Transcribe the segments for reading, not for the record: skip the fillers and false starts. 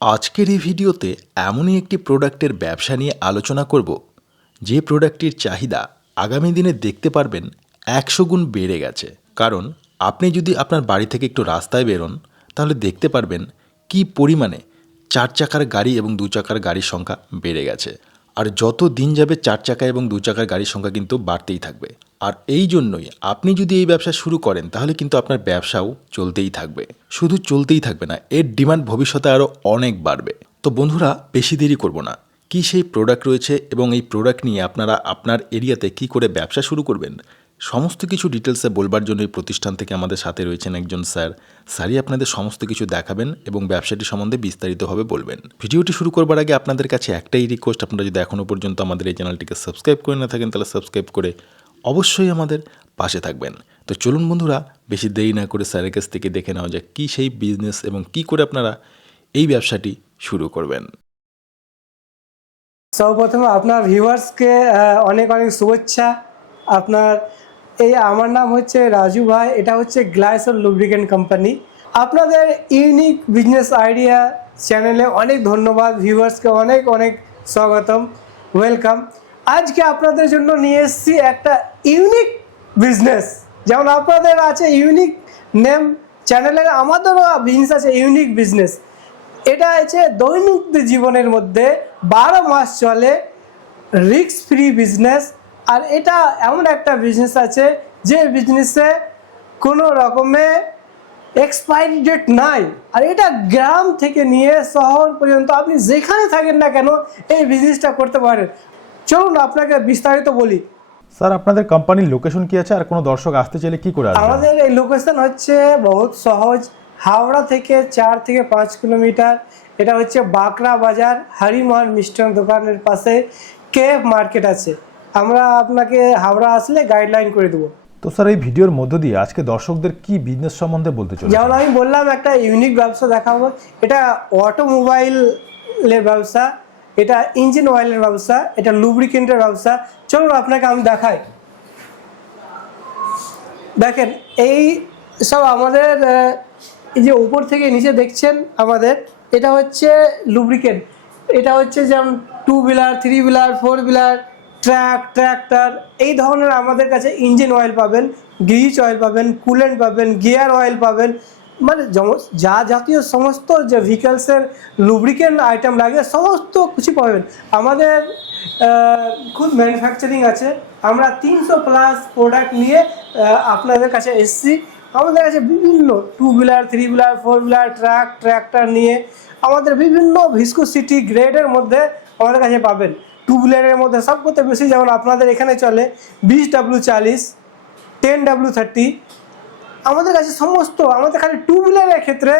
আজকের এই ভিডিওতে এমনই একটি প্রোডাক্টের ব্যবসা নিয়ে আলোচনা করব যে প্রোডাক্টটির চাহিদা আগামী দিনে দেখতে পারবেন 100 গুণ বেড়ে গেছে। কারণ আপনি যদি আপনার বাড়ি থেকে একটু রাস্তায় বেরোন তাহলে দেখতে পারবেন কি পরিমাণে 4 চাকার গাড়ি এবং 2 চাকার গাড়ির সংখ্যা বেড়ে গেছে। আর যত দিন যাবে 4 চাকা এবং 2 চাকার গাড়ির সংখ্যা কিন্তু বাড়তেই থাকবে। আর এই জন্যই আপনি যদি এই ব্যবসা শুরু করেন তাহলে কিন্তু আপনার ব্যবসাও চলতেই থাকবে। শুধু চলতেই থাকবে না, এর ডিমান্ড ভবিষ্যতে আরও অনেক বাড়বে। তো বন্ধুরা, বেশি দেরি করব না। কি সেই প্রোডাক্ট রয়েছে এবং এই প্রোডাক্ট নিয়ে আপনারা আপনার এরিয়াতে কি করে ব্যবসা শুরু করবেন, সমস্ত কিছু ডিটেলসে বলবার জন্য এই প্রতিষ্ঠান থেকে আমাদের সাথে রয়েছেন একজন স্যারই আপনাদের সমস্ত কিছু দেখাবেন এবং ব্যবসাটি সম্বন্ধে বিস্তারিতভাবে বলবেন। ভিডিওটি শুরু করবার আগে আপনাদের কাছে একটাই রিকোয়েস্ট, আপনারা যদি এখনও পর্যন্ত আমাদের এই চ্যানেলটিকে সাবস্ক্রাইব করে না থাকেন তাহলে সাবস্ক্রাইব করে অবশ্যই আমাদের পাশে থাকবেন। তো চলুন বন্ধুরা, বেশি দেরি না করে স্যারের কাছ থেকে দেখে নেওয়া যায় কী সেই বিজনেস এবং কি করে আপনারা এই ব্যবসাটি শুরু করবেন। সর্বপ্রথমে আপনার ভিউয়ার্সকে অনেক অনেক শুভেচ্ছা। আপনার আমার নাম হচ্ছে রাজু ভাই, এটা হচ্ছে গ্লাইসল লুব্রিকেন্ট কোম্পানি। আপনাদের ইউনিক বিজনেস আইডিয়া চ্যানেলে অনেক ধন্যবাদ, ভিউয়ার্সকে অনেক অনেক স্বাগতম, ওয়েলকাম। আজকে আপনাদের জন্য নিয়ে এসেছি একটা ইউনিক বিজনেস। যেমন আপনাদের আছে ইউনিক নেম চ্যানেলের, আমাদেরও বিজনেস আছে ইউনিক বিজনেস। এটা আছে দৈনন্দিন জীবনের মধ্যে 12 মাস চলে, রিস্ক ফ্রি বিজনেস। আর এটা এমন একটা বিজনেস আছে যে বিজনেসে কোনো রকমের এক্সপায়ারি ডেট নাই। আর এটা গ্রাম থেকে নিয়ে শহর পর্যন্ত আপনি যেখানে থাকেন না কেন এই বিজনেসটা করতে পারেন। চলুন আপনাকে বিস্তারিত বলি। স্যার, আপনাদের কোম্পানির লোকেশন কি আছে আর কোনো দর্শক আসতে চাইলে কি করে আসবে? আমাদের এই লোকেশন হচ্ছে বহুত সহজ, হাওড়া থেকে 4 থেকে 5 কিলোমিটার। এটা হচ্ছে বাঁকড়া বাজার, হরিমোহন মিষ্টান্ন দোকানের পাশে কেএফ মার্কেট আছে। আমরা আপনাকে হাওড়া আসলে গাইডলাইন করে দেবো। তো স্যার, এই ভিডিওর মধ্য দিয়ে আজকে দর্শকদের কি বিজনেস সম্বন্ধে বলতে চলেছেন? যেমন আমি বললাম একটা ইউনিক ব্যবসা দেখাবো। এটা অটোমোবাইলের ব্যবসা, এটা ইঞ্জিন অয়েলের ব্যবসা, এটা লুব্রিকেন্টের ব্যবসা। চলুন আপনাকে আমি দেখাই। দেখেন এই সব আমাদের এই যে উপর থেকে নিচে দেখছেন আমাদের, এটা হচ্ছে লুব্রিকেন্ট। এটা হচ্ছে যেমন 2 হুইলার, 3 হুইলার, 4 হুইলার, ট্র্যাক্টর, এই ধরনের আমাদের কাছে ইঞ্জিন অয়েল পাবেন, গ্রিজ অয়েল পাবেন, কুলেন্ট পাবেন, গিয়ার অয়েল পাবেন। মানে যা জাতীয় সমস্ত যে ভেহিকলসের লুব্রিকেন্ট আইটেম লাগে সমস্ত কিছু পাবেন। আমাদের খুব ম্যানুফ্যাকচারিং আছে। আমরা 300+ প্রোডাক্ট নিয়ে আপনাদের কাছে এসেছি। আমাদের কাছে বিভিন্ন 2 হুইলার, 3 হুইলার, 4 হুইলার, ট্র্যাক্টর নিয়ে আমাদের বিভিন্ন ভিস্কোসিটি গ্রেডের মধ্যে আমাদের কাছে পাবেন। 2 হুইলারের মধ্যে সবথেকে বেশি যেমন আপনাদের এখানে চলে 20W40, 10W30। আমাদের কাছে সমস্ত, আমাদের খালি 2 হুইলারের ক্ষেত্রে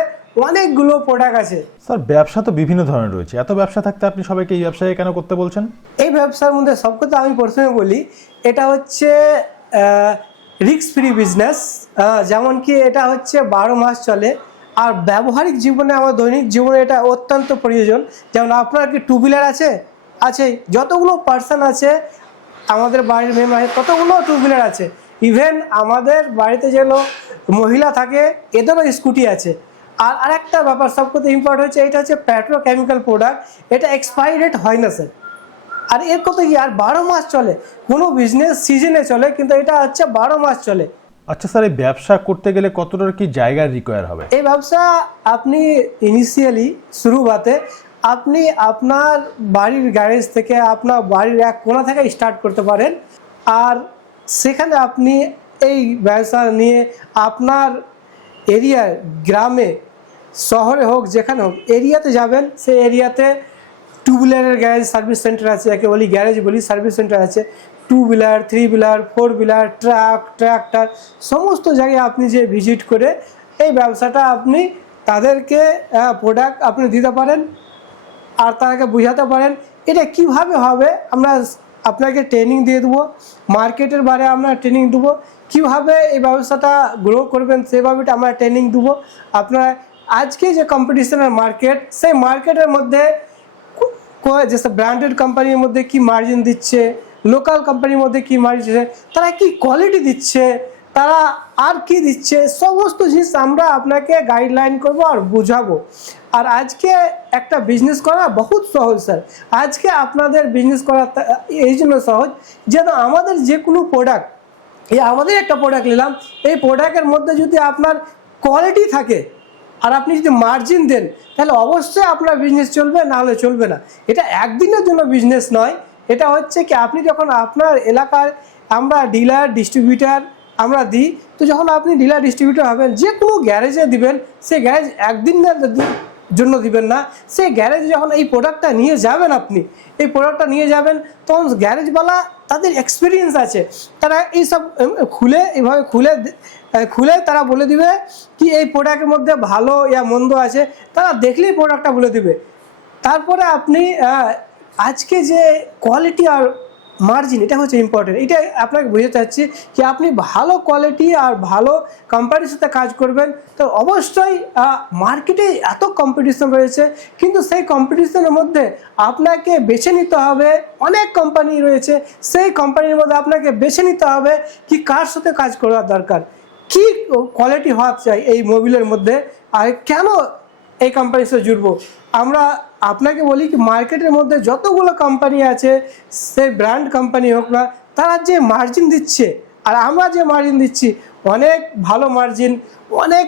অনেকগুলো প্রোডাক্ট আছে। স্যার, ব্যবসা তো বিভিন্ন ধরনের রয়েছে, এত ব্যবসা থাকতে আপনি সবাইকে এই ব্যবসায় কেন করতে বলছেন? এই ব্যবসার মধ্যে সব কথা আমি প্রথমে বলি, এটা হচ্ছে রিস্ক ফ্রি বিজনেস। যেমন কি এটা হচ্ছে 12 মাস চলে। আর ব্যবহারিক জীবনে, আমার দৈনিক জীবনে এটা অত্যন্ত প্রয়োজন। যেমন আপনার কি 2 হুইলার আছে? যতগুলো পার্সন আছে আমাদের বাড়ির মেম্বার, ততগুলো 2 হুইলার আছে। ইভেন আমাদের বাড়িতে যেগুলো মহিলা থাকে এদেরও স্কুটি আছে। আর আরেকটা ব্যাপার সবথেকে ইম্পর্টেন্ট হচ্ছে, এটা হচ্ছে পেট্রোকেমিক্যাল প্রোডাক্ট। এটা এক্সপায়ারি ডেট হয় না স্যার। আর এর কত কি, আর 12 মাস চলে। কোনো বিজনেস সিজনে চলে, কিন্তু এটা হচ্ছে 12 মাস চলে। আচ্ছা স্যার, এই ব্যবসা করতে গেলে কতটার কি জায়গার রিকোয়ার হবে? এই ব্যবসা আপনি ইনিশিয়ালি শুরুতে আপনি আপনার বাড়ির গ্যারেজ থেকে, আপনার বাড়ির এক কোণা থেকে স্টার্ট করতে পারেন। আর সেখানে আপনি এই ব্যবসা নিয়ে আপনার এরিয়ার, গ্রামে, শহরে হোক, যেখানে হোক, এরিয়াতে যাবেন। সেই এরিয়াতে 2 হুইলারের গ্যারেজ সার্ভিস সেন্টার আছে, যাকে বলি গ্যারেজ বলি, সার্ভিস সেন্টার আছে। 2 হুইলার, 3 হুইলার, 4 হুইলার, ট্র্যাক্টর, সমস্ত জায়গায় আপনি যে ভিজিট করে এই ব্যবসাটা আপনি তাদেরকে প্রোডাক্ট আপনি দিতে পারেন আর তাদেরকে বোঝাতে পারেন এটা কিভাবে হবে। আমরা আপনাকে ট্রেনিং দিয়ে দেবো, মার্কেটের বারে আমরা ট্রেনিং দেবো, কীভাবে এই ব্যবসাটা গ্রো করবেন সেভাবে আমরা ট্রেনিং দেবো। আপনার আজকে যে কম্পিটিশনের মার্কেট, সেই মার্কেটের মধ্যে যে ব্র্যান্ডেড কোম্পানির মধ্যে কি মার্জিন দিচ্ছে, লোকাল কোম্পানির মধ্যে কি মার্জিন দিচ্ছে, তারা কি কোয়ালিটি দিচ্ছে, তারা আর কি দিচ্ছে, সমস্ত জিনিস আমরা আপনাকে গাইডলাইন করব আর বুঝাবো। আর আজকে একটা বিজনেস করা বহুত সহজ স্যার। আজকে আপনাদের বিজনেস করা এই জন্য সহজ, যেন আমাদের যে কোনো প্রোডাক্ট, আমাদের একটা প্রোডাক্ট নিলাম, এই প্রোডাক্টের মধ্যে যদি আপনার কোয়ালিটি থাকে আর আপনি যদি মার্জিন দেন, তাহলে অবশ্যই আপনার বিজনেস চলবে, না হলে চলবে না। এটা একদিনের জন্য বিজনেস নয়, এটা হচ্ছে কি আপনি যখন আপনার এলাকার, আমরা ডিলার ডিস্ট্রিবিউটার আমরা দিই, তো যখন আপনি ডিলার ডিস্ট্রিবিউটার হবেন, যে কোনো গ্যারেজে দিবেন, সেই গ্যারেজ একদিনের জন্য দিবেন না। সেই গ্যারেজে যখন এই প্রোডাক্টটা নিয়ে যাবেন, আপনি এই প্রোডাক্টটা নিয়ে যাবেন, তখন গ্যারেজওয়ালা তাদের এক্সপিরিয়েন্স আছে, তারা এইসব খুলে এইভাবে খুলে তারা বলে দিবে কি এই প্রোডাক্টের মধ্যে ভালো ইয়া মন্দ আছে, তারা দেখলেই প্রোডাক্টটা বলে দিবে। তারপরে আপনি আজকে যে কোয়ালিটি আর মার্জিন, এটা হচ্ছে ইম্পর্টেন্ট। এটা আপনাকে বোঝাতে চাচ্ছি কি আপনি ভালো কোয়ালিটি আর ভালো কোম্পানির সাথে কাজ করবেন, তো অবশ্যই মার্কেটে এত কম্পিটিশন রয়েছে, কিন্তু সেই কম্পিটিশনের মধ্যে আপনাকে বেছে নিতে হবে। অনেক কোম্পানি রয়েছে, সেই কোম্পানির মধ্যে আপনাকে বেছে নিতে হবে কি কার সাথে কাজ করার দরকার, কি কোয়ালিটি হওয়া চাই এই মোবিলের মধ্যে, আর কেন এই কোম্পানির সাথে জুড়বো। আমরা আপনাকে বলি কি মার্কেটের মধ্যে যতগুলো কোম্পানি আছে, সেই ব্র্যান্ড কোম্পানি হোক না, তারা যে মার্জিন দিচ্ছে আর আমরা যে মার্জিন দিচ্ছি, অনেক ভালো মার্জিন, অনেক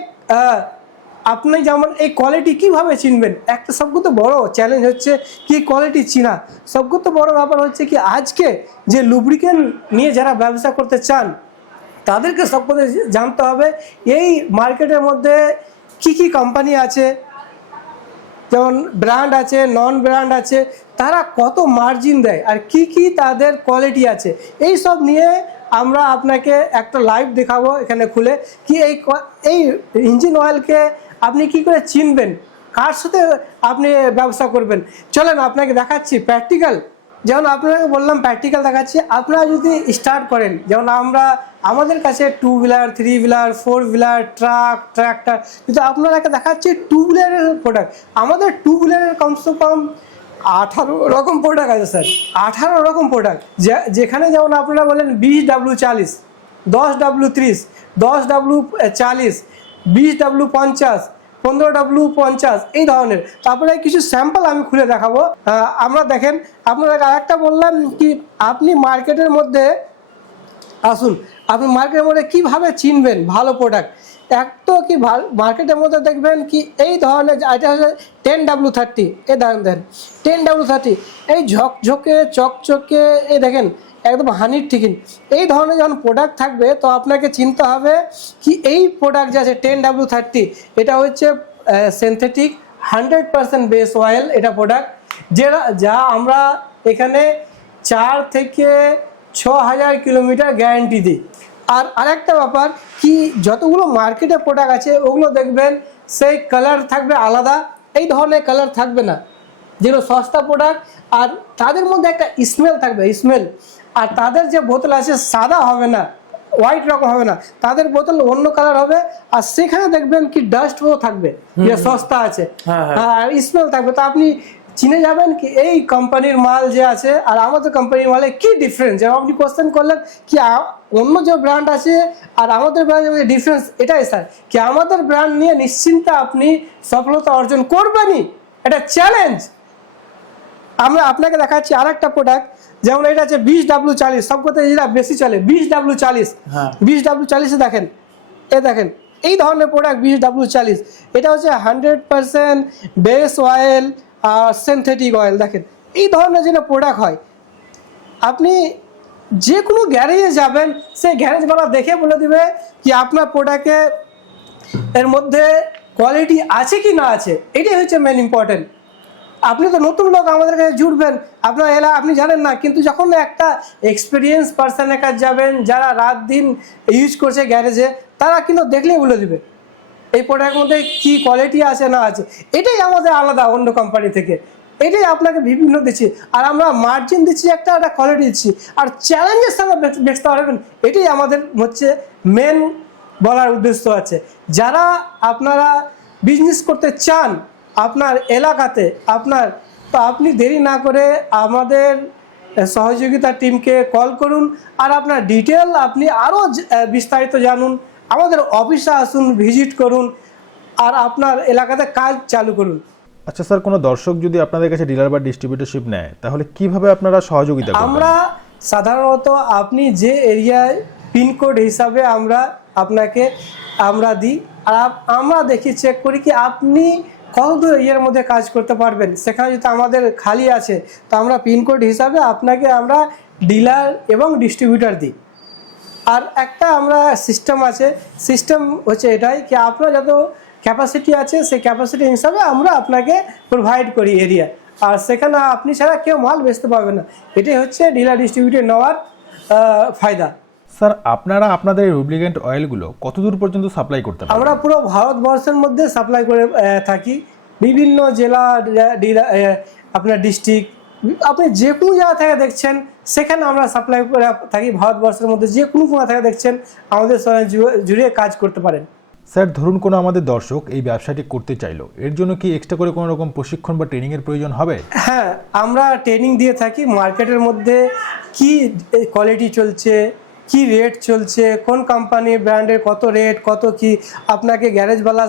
আপনি যেমন এই কোয়ালিটি কিভাবে চিনবেন, একটা সবগুলো বড় চ্যালেঞ্জ হচ্ছে কি কোয়ালিটি চিনা। সবগুলো বড় ব্যাপার হচ্ছে কি আজকে যে লুব্রিকেন্ট নিয়ে যারা ব্যবসা করতে চান, তাদেরকে সব কথা জানতে হবে এই মার্কেটের মধ্যে কি কি কোম্পানি আছে, যেমন ব্র্যান্ড আছে, নন ব্র্যান্ড আছে, তারা কত মার্জিন দেয় আর কি কি তাদের কোয়ালিটি আছে। এই সব নিয়ে আমরা আপনাকে একটা লাইভ দেখাবো এখানে খুলে কি এই ইঞ্জিন অয়েলকে আপনি কি করে চিনবেন, কার সাথে আপনি ব্যবসা করবেন। চলেন আপনাকে দেখাচ্ছি প্র্যাকটিক্যাল। যেমন আপনাকে বললাম প্র্যাকটিক্যাল দেখাচ্ছি। আপনারা যদি স্টার্ট করেন, যেমন আমাদের কাছে 2 হুইলার, 3 হুইলার, 4 হুইলার, ট্রাক্টর, কিন্তু আপনারাকে দেখাচ্ছি 2 হুইলারের প্রোডাক্ট। আমাদের 2 হুইলারের কমসে কম 18 রকম প্রোডাক্ট আছে স্যার, 18 রকম প্রোডাক্ট। যেখানে যেমন আপনারা বলেন 20W40, 10W30, 10W40, 20W50, 15W50, এই ধরনের। তারপরে কিছু স্যাম্পল আমি খুলে দেখাবো। আমরা দেখেন, আপনারা আরেকটা বললাম কি আপনি মার্কেটের মধ্যে আসুন, আপনি মার্কেটের মধ্যে কীভাবে চিনবেন ভালো প্রোডাক্ট। এক তো কি মার্কেটের মধ্যে দেখবেন কি এই ধরনের, এটা হচ্ছে 10W30, এ দেন 10W30, এই ঝকঝকে চকচকে, এই দেখেন একদম হানির ঠিকিন, এই ধরনের যখন প্রোডাক্ট থাকবে, তো আপনাকে চিনতে হবে কি এই প্রোডাক্ট যে আছে 10W30, এটা হচ্ছে সিনথেটিক 100% বেস অয়েল। এটা প্রোডাক্ট যা আমরা এখানে 4 থেকে 6,000 কিলোমিটার গ্যারান্টি দিই। আর আরেকটা ব্যাপার কি যতগুলো মার্কেটে প্রোডাক্ট আছে, ওগুলো দেখবেন সেই কালার থাকবে আলাদা, এই ধরনের কালার থাকবে না, যেগুলো সস্তা প্রোডাক্ট। আর তাদের মধ্যে একটা স্মেল থাকবে, স্মেল। আর তাদের যে বোতল আছে সাদা হবে না, হোয়াইট রকম হবে না, তাদের বোতল অন্য কালার হবে। আর সেখানে দেখবেন কি ডাস্টও থাকবে, যে সস্তা আছে, আর স্মেল থাকবে। তো আপনি চিনে যাবেন কি এই কোম্পানির মাল যে আছে আর আমাদের কোম্পানির মালে কি ডিফারেন্স। যেমন আপনি কোশ্চেন করলেন কি অন্য যে ব্র্যান্ড আছে আর আমাদের ব্র্যান্ডের মধ্যে ডিফারেন্স এটাই স্যার, কি আমাদের ব্র্যান্ড নিয়ে নিশ্চিন্তে আপনি সফলতা অর্জন করবেনই, এটা চ্যালেঞ্জ। আমরা আপনাকে দেখাচ্ছি আরেকটা প্রোডাক্ট, যেমন এটা আছে 20W40, সব কথা যেটা বেশি চলে 20W40, 20W40 দেখেন, দেখেন এই ধরনের প্রোডাক্ট 20W40, এটা হচ্ছে 100% বেস অয়েল আর সিনথেটিক অয়েল। দেখেন এই ধরনের যেটা প্রোডাক্ট হয়, আপনি যে কোনো গ্যারেজে যাবেন, সেই গ্যারেজওয়ালা দেখে বলে দিবে কি আপনার প্রোডাক্টে এর মধ্যে কোয়ালিটি আছে কি না আছে। এটাই হচ্ছে মেন ইম্পর্টেন্ট। আপনি তো নতুন লোক আমাদের কাছে জুড়বেন, আপনার আপনি জানেন না, কিন্তু যখন একটা এক্সপিরিয়েন্স পার্সনের কাছে যাবেন, যারা রাত দিন ইউজ করছে গ্যারেজে, তারা কিন্তু দেখলেই বলে দিবে এই প্রোডাক্টের মধ্যে কি কোয়ালিটি আছে না আছে। এটাই আমাদের আলাদা অন্য কোম্পানি থেকে, এটাই আপনাকে বিভিন্ন দিচ্ছি। আর আমরা মার্জিন দিচ্ছি, একটা কোয়ালিটি দিচ্ছি, আর চ্যালেঞ্জের সঙ্গে বেচতে পারবেন। এটাই আমাদের হচ্ছে মেন বলার উদ্দেশ্য আছে। যারা আপনারা বিজনেস করতে চান আপনার এলাকাতে, তো আপনি দেরি না করে আমাদের সহযোগিতা টিমকে কল করুন, আর আপনার ডিটেল আপনি আরও বিস্তারিত জানুন, আমাদের অফিসে আসুন, ভিজিট করুন, আর আপনার এলাকাতে কাজ চালু করুন। আচ্ছা স্যার, কোনো দর্শক যদি আপনাদের কাছে ডিলার বা ডিস্ট্রিবিউটরশিপ নেয় তাহলে কিভাবে আপনারা সহযোগিতা করবেন? আমরা সাধারণত আপনি যে এরিয়ায় পিনকোড হিসাবে আপনাকে দিই, আর আমরা দেখি চেক করি কি আপনি কত দূর এরিয়ার মধ্যে কাজ করতে পারবেন। সেখানে যদি আমাদের খালি আছে তো আমরা পিনকোড হিসাবে আপনাকে আমরা ডিলার এবং ডিস্ট্রিবিউটর দিই। আর একটা আমরা সিস্টেম হচ্ছে এটাই কি আপনার যত ক্যাপাসিটি আছে সেই ক্যাপাসিটি হিসাবে আমরা আপনাকে প্রোভাইড করি এরিয়া, আর সেখানে আপনি ছাড়া কেউ মাল বেচতে পারবে না। এটাই হচ্ছে ডিলার ডিস্ট্রিবিউটর নেওয়ার ফায়দা। স্যার, আপনারা আপনাদের লুব্রিকেন্ট অয়েলগুলো কতদূর পর্যন্ত সাপ্লাই করতে পারেন? আমরা পুরো ভারতবর্ষের মধ্যে সাপ্লাই করে থাকি, বিভিন্ন জেলা, আপনার ডিস্ট্রিক্ট, আপনি যে কোনো জায়গা থেকে দেখছেন সেখানে আমরা সাপ্লাই করে থাকি। ভারতবর্ষের মধ্যে যে কোনো থেকে দেখছেন আমাদের সঙ্গে জুড়ে কাজ করতে পারেন। স্যার, ধরুন কোনো আমাদের দর্শক এই ব্যবসাটি করতে চাইলো, এর জন্য কি এক্সট্রা করে কোনো রকম প্রশিক্ষণ বা ট্রেনিংয়ের প্রয়োজন হবে? হ্যাঁ, আমরা ট্রেনিং দিয়ে থাকি মার্কেটের মধ্যে কি কোয়ালিটি চলছে, কি রেট চলছে, কোন কোম্পানি ব্র্যান্ডের কত রেট, কত কি আপনাকে গ্যারেজওয়ালা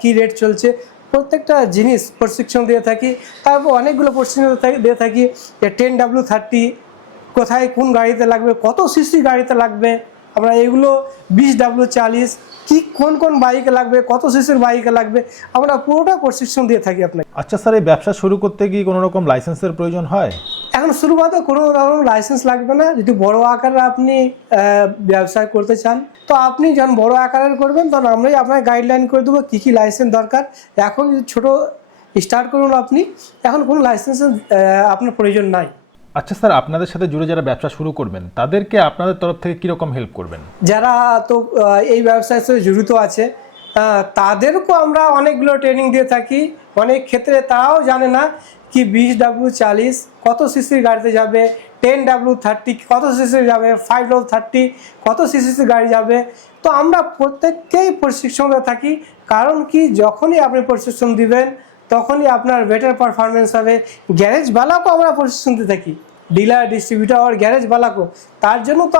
কি রেট চলছে, প্রত্যেকটা জিনিস প্রশিক্ষণ দিয়ে থাকি। তারপর অনেকগুলো প্রশিক্ষণ দিয়ে থাকি, 10W30 কোথায় কোন গাড়িতে লাগবে, কত সিসি গাড়িতে লাগবে, আমরা এগুলো 20W40 কি কোন বাইকে লাগবে, কত সিসির বাইকে লাগবে, আমরা পুরোটা প্রশিক্ষণ দিয়ে থাকি আপনাকে। আচ্ছা স্যার, এই ব্যবসা শুরু করতে কি কোনো রকম লাইসেন্সের প্রয়োজন হয়? এখন শুরুতে কোনো রকম লাইসেন্স লাগবে না। যদি বড় আকারে আপনি ব্যবসা করতে চান তো আপনি যখন বড় আকারের করবেন তখন আমরাই আপনার গাইডলাইন করে দেবো কী কী লাইসেন্স দরকার। এখন যদি ছোটো স্টার্ট করুন আপনি, এখন কোনো লাইসেন্সের আপনার প্রয়োজন নাই। আচ্ছা স্যার, আপনাদের সাথে জুড়ে যারা ব্যবসা শুরু করবেন তাদেরকে আপনাদের তরফ থেকে কীরকম হেল্প করবেন? যারা তো এই ব্যবসার সাথে জড়িত আছে তাদেরকেও আমরা অনেকগুলো ট্রেনিং দিয়ে থাকি। অনেক ক্ষেত্রে তারাও জানে না কি 20W40 কত সিসির গাড়িতে যাবে, 10W30 কত সিসির যাবে, 5W30 কত সিসির গাড়ি যাবে। তো আমরা প্রত্যেককেই প্রশিক্ষণ দিয়ে থাকি, কারণ কি যখনই আপনি প্রশিক্ষণ দিবেন তখনই আপনার বেটার পারফরমেন্স হবে। গ্যারেজওয়ালাকেও আমরা প্রশিক্ষণ দিয়ে থাকি, ডিলার ডিস্ট্রিবিউটার আর গ্যারেজওয়ালাকেও। তার জন্য তো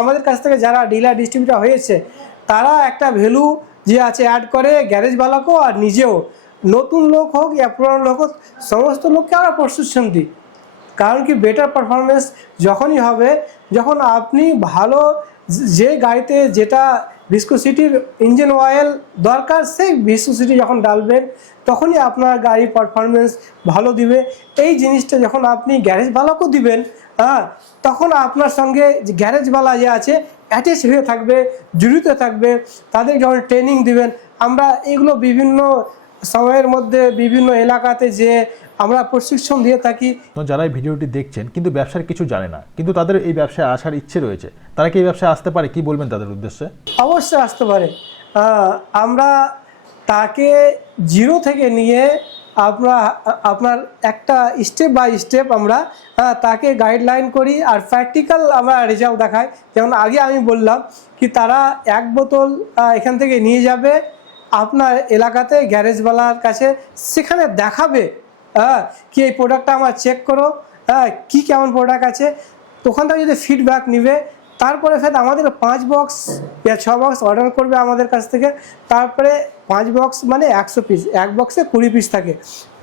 আমাদের কাছ থেকে যারা ডিলার ডিস্ট্রিবিউটার হয়েছে তারা একটা ভ্যালু যে আছে অ্যাড করে গ্যারেজওয়ালাকেও, আর নিজেও নতুন লোক হোক ইয়া পুরানো লোক হোক সমস্ত লোককে আমরা প্রশিক্ষণ দিই। কারণ কি বেটার পারফরমেন্স যখনই হবে যখন আপনি ভালো যে গাড়িতে যেটা ভিসকোসিটির ইঞ্জিন অয়েল দরকার সেই ভিসকোসিটি যখন ডালবেন তখনই আপনার গাড়ি পারফরমেন্স ভালো দিবে। এই জিনিসটা যখন আপনি গ্যারেজওয়ালাকেও দিবেন তখন আপনার সঙ্গে যে গ্যারেজওয়ালা যে আছে অ্যাটাচ হয়ে থাকবে, জড়িত থাকবে। তাদের যখন ট্রেনিং দিবেন আমরা এগুলো বিভিন্ন সময়ের মধ্যে বিভিন্ন এলাকাতে যে আমরা প্রশিক্ষণ দিয়ে থাকি। যারা এই ভিডিওটি দেখছেন কিন্তু ব্যবসার কিছু জানে না, কিন্তু তাদের এই ব্যবসায় আসার ইচ্ছে রয়েছে, তারা কি এই ব্যবসায় আসতে পারে? কি বলবেন তাদের উদ্দেশ্যে? অবশ্যই আসতে পারে। আমরা তাকে জিরো থেকে নিয়ে আপনার একটা স্টেপ বাই স্টেপ আমরা তাকে গাইডলাইন করি, আর প্র্যাকটিক্যাল আমরা রেজাল্ট দেখাই। যেমন আগে আমি বললাম কি তারা এক বোতল এখান থেকে নিয়ে যাবে আপনার এলাকাতে গ্যারেজওয়ালার কাছে, সেখানে দেখাবে কি এই প্রোডাক্টটা আমার চেক করো, কি কেমন প্রোডাক্ট আছে। ওখান থেকে যদি ফিডব্যাক নিবে তারপরে ফের আমাদের 5 বক্স ইয়া 6 বক্স অর্ডার করবে আমাদের কাছ থেকে। তারপরে 5 বক্স মানে 100 পিস, এক বক্সে 20 পিস থাকে।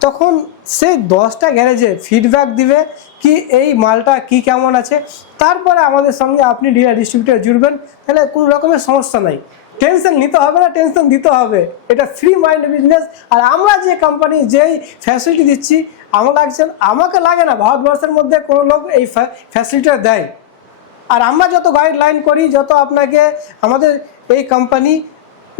তখন সেই 10টা গ্যারেজে ফিডব্যাক দিবে কি এই মালটা কি কেমন আছে। তারপরে আমাদের সঙ্গে আপনি ডিলার ডিস্ট্রিবিউটর জুড়বেন, তাহলে কোনো রকমের সমস্যা নাই। টেনশন নিতে হবে না, টেনশন দিতে হবে। এটা ফ্রি মাইন্ড বিজনেস। আর আমরা যে কোম্পানি যেই ফ্যাসিলিটি দিচ্ছি আমাকে লাগে না ভারতবর্ষের মধ্যে কোনো লোক এই ফ্যাসিলিটিটা দেয়। আর আমরা যত গাইডলাইন করি, যত আপনাকে আমাদের এই কোম্পানি,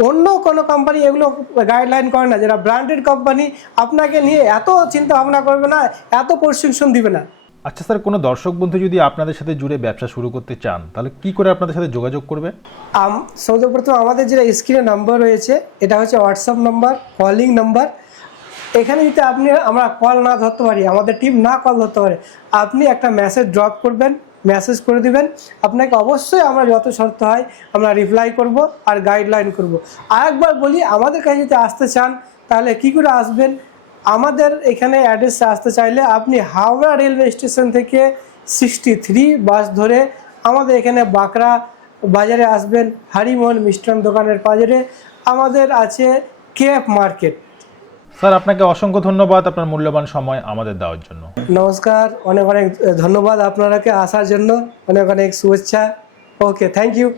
অন্য কোনো কোম্পানি এগুলো গাইডলাইন করে না। যারা ব্র্যান্ডেড কোম্পানি আপনাকে নিয়ে এত চিন্তা ভাবনা করবে না, এত প্রশিক্ষণ দিবে না। আচ্ছা স্যার, কোনো দর্শক বন্ধু যদি আপনাদের সাথে জুড়ে ব্যবসা শুরু করতে চান তাহলে কি করে আপনাদের সাথে যোগাযোগ করবে? সর্বপ্রথম আমাদের যেটা স্ক্রিনে নাম্বার রয়েছে এটা হচ্ছে হোয়াটসঅ্যাপ নাম্বার, কলিং নাম্বার। এখানে যদি আমরা কল না ধরতে পারি, আমাদের টিম না কল ধরতে পারে, আপনি একটা মেসেজ ড্রপ করবেন, মেসেজ করে দিবেন। আপনাকে অবশ্যই আমরা যত শর্ত হয় আমরা রিপ্লাই করব আর গাইডলাইন করব। আরেকবার বলি, আমাদের কাছে যদি আসতে চান তাহলে কি করে আসবেন, আমাদের এখানে অ্যাড্রেসে আসতে চাইলে আপনি হাওড়া রেলওয়ে স্টেশন থেকে 63 বাস ধরে আমাদের এখানে বাঁকড়া বাজারে আসবেন, হরিমোহন মিষ্টান দোকানের বাজারে আমাদের আছে কেএফ মার্কেট। স্যার আপনাকে অসংখ্য ধন্যবাদ আপনার মূল্যবান সময় আমাদের দেওয়ার জন্য। নমস্কার, অনেক অনেক ধন্যবাদ আপনারাকে আসার জন্য, অনেক অনেক শুভেচ্ছা। ওকে, থ্যাংক ইউ।